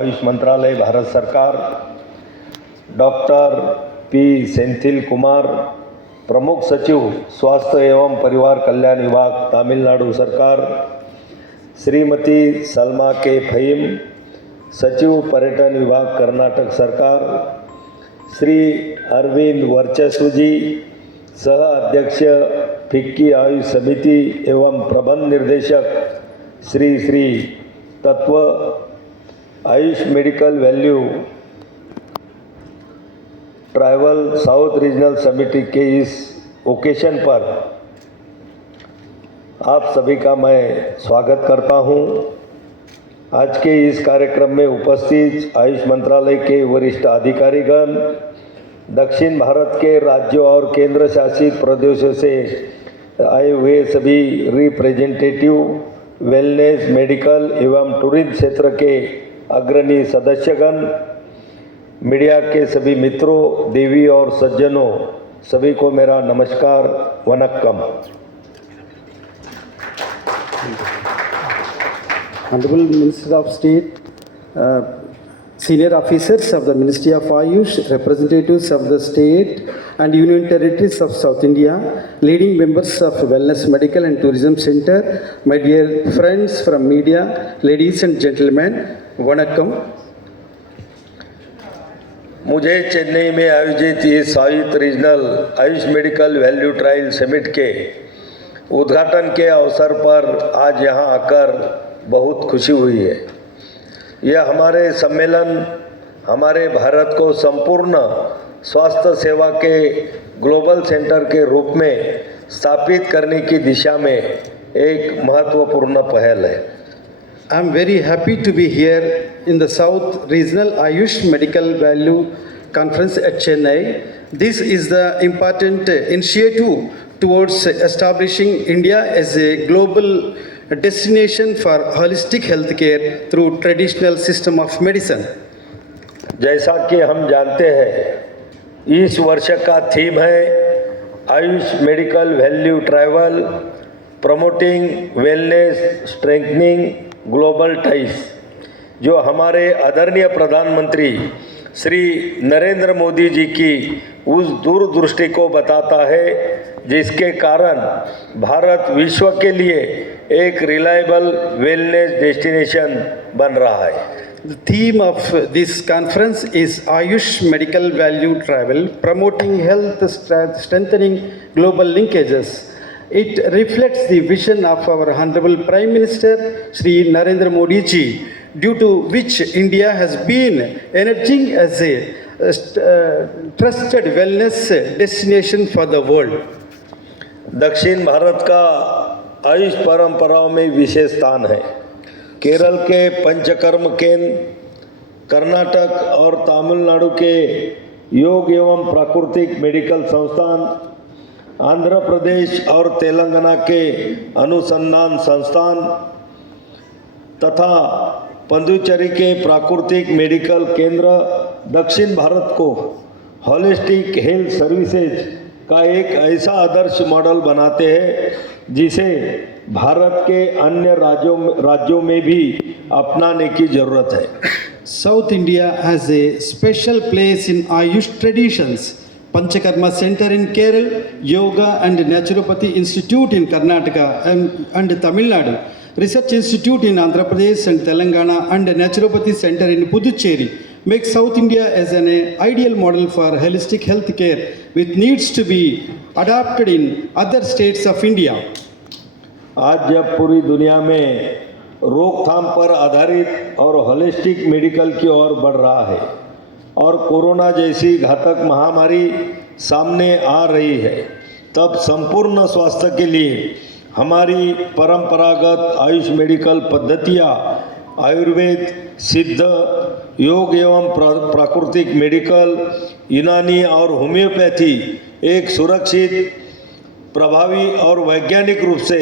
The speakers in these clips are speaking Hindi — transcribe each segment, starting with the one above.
आयुष मंत्रालय भारत सरकार, डॉक्टर पी सेंथिल कुमार, प्रमुख सचिव स्वास्थ्य एवं परिवार कल्याण विभाग तमिलनाडु सरकार, श्रीमती सलमा के फहीम, सचिव पर्यटन विभाग कर्नाटक सरकार, श्री अरविंद वर्चस्व जी, सह अध्यक्ष फिक्की आयुष समिति एवं प्रबंध निर्देशक श्री तत्व Ayush medical value tribal south regional समिति के इस ओकेशन पर आप सभी का मैं स्वागत करता हूं। आज के इस कार्यक्रम में उपस्थित आयुष मंत्रालय के वरिष्ठ अधिकारीगण, दक्षिण भारत के राज्यों और केंद्र शासित प्रदेशों से आए हुए सभी रिप्रेजेंटेटिव, वेलनेस, मेडिकल एवं टूरिज्म क्षेत्र के अग्रणी सदस्यगण, मीडिया के सभी मित्रों, देवी और सज्जनों, सभी को मेरा नमस्कार, Vanakkam. Honorable Minister of State, senior officers of the Ministry of Ayush, representatives of the state and union territories of South India, leading members of Wellness Medical and Tourism Center, my dear friends from media, ladies and gentlemen, vanakkam. मुझे चेन्नई में आयोजित इस south regional Ayush medical value trial summit के उद्घाटन के अवसर पर आज यहां आकर बहुत खुशी हुई है। यह हमारे सम्मेलन हमारे भारत को संपूर्ण स्वास्थ्य सेवा के ग्लोबल सेंटर के रूप में स्थापित करने की दिशा में एक महत्वपूर्ण पहल है। I am very happy to be here in the South Regional Ayush Medical Value Conference at Chennai. This is the important initiative towards establishing India as a global destination for holistic healthcare through traditional system of medicine. जैसा कि हम जानते हैं, इस वर्ष का थीम है Ayush medical value travel, promoting wellness, strengthening global ties, जो हमारे आदरणीय प्रधानमंत्री श्री नरेंद्र मोदी जी की उस दूरदृष्टि को बताता है जिसके कारण भारत विश्व के लिए एक रिलायबल वेलनेस डेस्टिनेशन बन रहा है। The theme of this conference is Ayush Medical Value Travel, promoting health, strengthening global linkages. It reflects the vision of our Honorable Prime Minister Shri Narendra Modi ji, due to which India has been emerging as a trusted wellness destination for the world. दक्षिण भारत का आयुष परंपराओं में विशेष स्थान है। केरल के पंचकर्म केंद्र, कर्नाटक और तमिलनाडु के योग एवं प्राकृतिक मेडिकल संस्थान, आंध्र प्रदेश और तेलंगाना के अनुसंधान संस्थान तथा पुडुचेरी के प्राकृतिक मेडिकल केंद्र दक्षिण भारत को होलिस्टिक हेल्थ सर्विसेज का एक ऐसा आदर्श मॉडल बनाते हैं जिसे भारत के अन्य राज्यों में भी अपनाने की जरूरत है। South India has a special place in Ayush traditions. Panchakarma Center in Kerala, Yoga and Naturopathy Institute in Karnataka and Tamil Nadu, Research Institute in Andhra Pradesh and Telangana and Naturopathy Center in Puducherry make South India as an ideal model for holistic health care which needs to be adapted in other states of India. आज जब पूरी दुनिया में रोकथाम पर आधारित और होलिस्टिक मेडिकल की ओर बढ़ रहा है और कोरोना जैसी घातक महामारी सामने आ रही है, तब संपूर्ण स्वास्थ्य के लिए हमारी परंपरागत आयुष मेडिकल पद्धतियाँ आयुर्वेद, सिद्ध, योग एवं प्राकृतिक मेडिकल, यूनानी और होम्योपैथी एक सुरक्षित, प्रभावी और वैज्ञानिक रूप से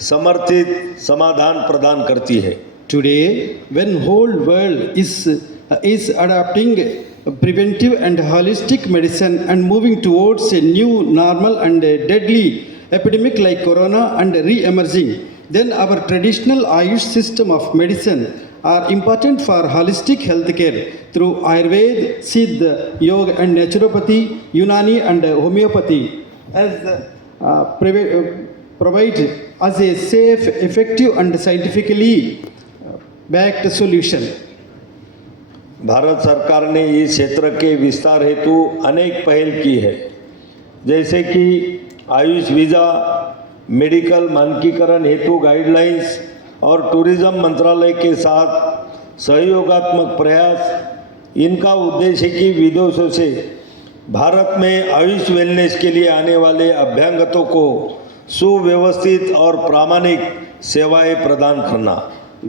समर्थित समाधान प्रदान करती है। Today, when whole world is adopting preventive and holistic medicine and moving towards a new normal and a deadly epidemic like corona and re-emerging, then our traditional Ayush system of medicine are important for holistic healthcare through Ayurveda, Siddha, Yoga and Naturopathy, Unani and Homeopathy as provide as a safe, effective and scientifically backed solution. Bharat सरकार ने इस क्षेत्र के विस्तार हेतु अनेक पहल की है, जैसे कि आयुष वीज़ा, मेडिकल मानकीकरण हेतु गाइडलाइंस और टूरिज्म मंत्रालय के साथ सहयोगात्मक प्रयास। इनका उद्देश्य है कि विदेशों से भारत में आयुष वेलनेस के लिए आने वाले अभ्यागतों को सुव्यवस्थित और प्रामाणिक सेवाएं प्रदान करना।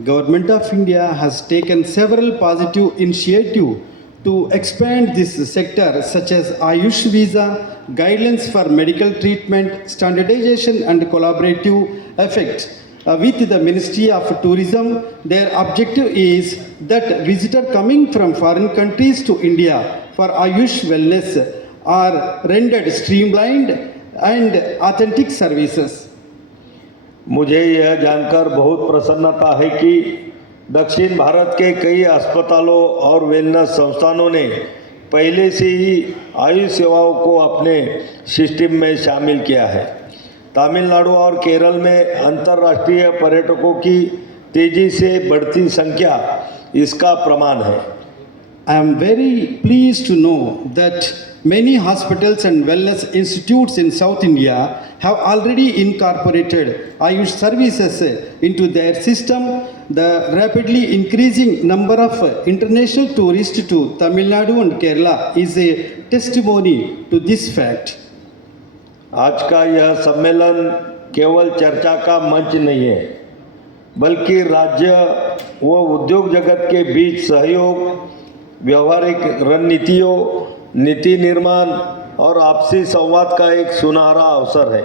Government of India has taken several positive initiatives to expand this sector, such as Ayush Visa, guidelines for medical treatment, standardization and collaborative effect. With the Ministry of Tourism, their objective is that visitors coming from foreign countries to India for Ayush wellness are rendered streamlined and authentic services. मुझे यह जानकर बहुत प्रसन्नता है कि दक्षिण भारत के कई अस्पतालों और वेलनेस संस्थानों ने पहले से ही आयुष सेवाओं को अपने सिस्टम में शामिल किया है। तमिलनाडु और केरल में अंतर्राष्ट्रीय पर्यटकों की तेजी से बढ़ती संख्या इसका प्रमाण है। I am very pleased to know that many hospitals and wellness institutes in South India have already incorporated Ayush services into their system. The rapidly increasing number of international tourists to Tamil Nadu and Kerala is a testimony to this fact. आज का यह सम्मेलन केवल चर्चा का मंच नहीं है, बल्कि राज्य व उद्योग जगत के बीच सहयोग, व्यवहारिक रणनीतियों, नीति निर्माण और आपसी संवाद का एक सुनहरा अवसर है।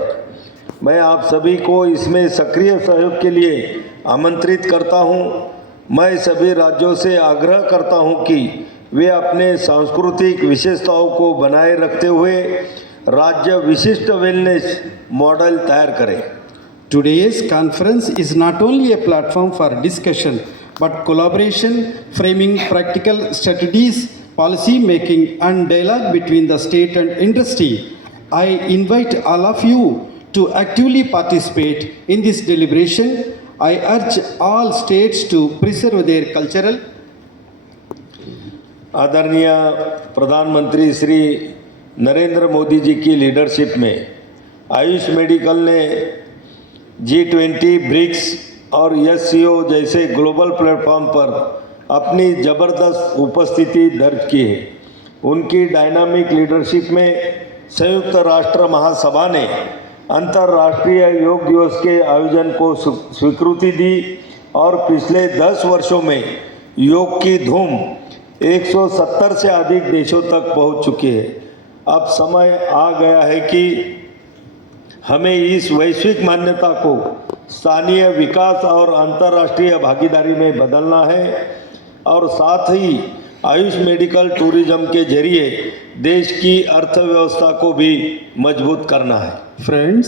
मैं आप सभी को इसमें सक्रिय सहयोग के लिए आमंत्रित करता हूं। मैं सभी राज्यों से आग्रह करता हूं कि वे अपने सांस्कृतिक विशेषताओं को बनाए रखते हुए राज्य विशिष्ट वेलनेस मॉडल तैयार करें। Today's conference is not only a platform for discussion, but collaboration, framing practical strategies, policy making and dialogue between the state and industry. I invite all of you to actively participate in this deliberation. I urge all states to preserve their cultural. आदरणीय प्रधानमंत्री श्री नरेंद्र मोदी जी की लीडरशिप में आयुष मेडिकल ने G20, ब्रिक्स और SCO जैसे ग्लोबल प्लेटफॉर्म पर अपनी ज़बरदस्त उपस्थिति दर्ज की है। उनकी डायनामिक लीडरशिप में संयुक्त राष्ट्र महासभा ने अंतर्राष्ट्रीय योग दिवस के आयोजन को स्वीकृति दी और पिछले 10 वर्षों में योग की धूम 170 से अधिक देशों तक पहुंच चुकी है। अब समय आ गया है कि हमें इस वैश्विक मान्यता को स्थानीय विकास और अंतर्राष्ट्रीय भागीदारी में बदलना है और साथ ही आयुष मेडिकल टूरिज्म के जरिए देश की अर्थव्यवस्था को भी मजबूत करना है। Friends,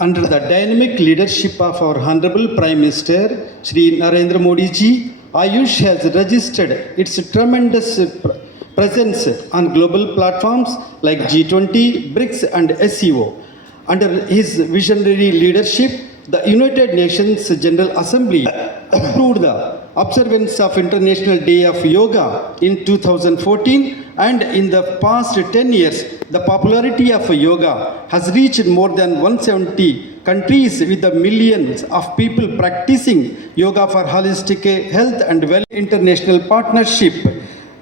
under the dynamic leadership of our Honorable Prime Minister Shri Narendra Modi ji, Ayush has registered its tremendous presence on global platforms like G20, BRICS and SCO. Under his visionary leadership, the United Nations General Assembly approved the observance of International Day of Yoga in 2014, and in the past 10 years, the popularity of yoga has reached more than 170 countries with the millions of people practicing yoga for holistic health and well. International partnership.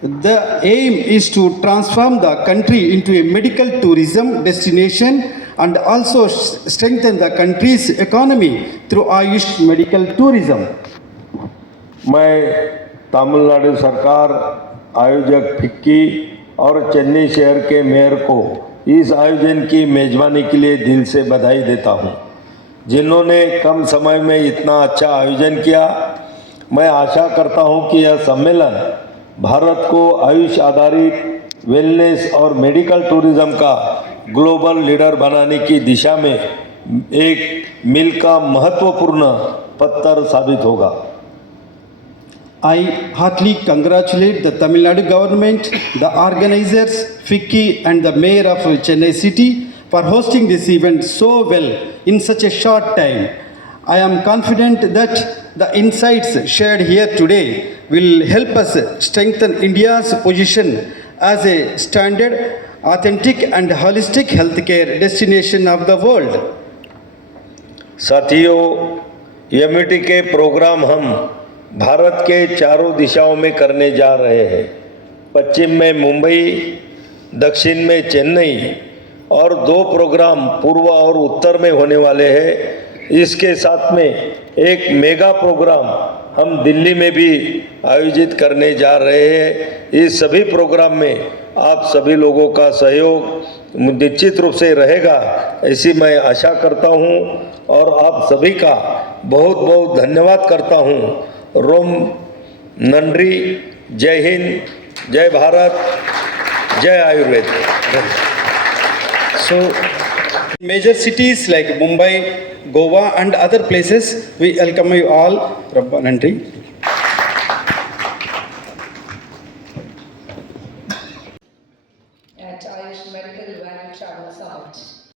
The aim is to transform the country into a medical tourism destination and also strengthen the country's economy through Ayush medical tourism. मैं तमिलनाडु सरकार, आयोजक फिक्की और चेन्नई शहर के मेयर को इस आयोजन की मेज़बानी के लिए दिल से बधाई देता हूं, जिन्होंने कम समय में इतना अच्छा आयोजन किया। मैं आशा करता हूं कि यह सम्मेलन भारत को आयुष आधारित वेलनेस और मेडिकल टूरिज्म का ग्लोबल लीडर बनाने की दिशा में एक मील का महत्वपूर्ण पत्थर साबित होगा। I heartily congratulate the Tamil Nadu government, the organizers, FICCI and the mayor of Chennai city for hosting this event so well in such a short time. I am confident that the insights shared here today will help us strengthen India's position as a standard, authentic and holistic healthcare destination of the world. साथियों, एमईटी के प्रोग्राम हम भारत के चारों दिशाओं में करने जा रहे हैं। पश्चिम में मुंबई, दक्षिण में चेन्नई और 2 प्रोग्राम पूर्व और उत्तर में होने वाले हैं। इसके साथ में एक मेगा प्रोग्राम हम दिल्ली में भी आयोजित करने जा रहे हैं। इस सभी प्रोग्राम में आप सभी लोगों का सहयोग निश्चित रूप से रहेगा, ऐसी मैं आशा करता हूं और आप सभी का बहुत बहुत धन्यवाद करता हूं। रोम नंद्री, जय हिंद, जय भारत, जय Ayurveda. So, major cities like Mumbai, Goa and other places, we welcome you all. Rabba Nandri.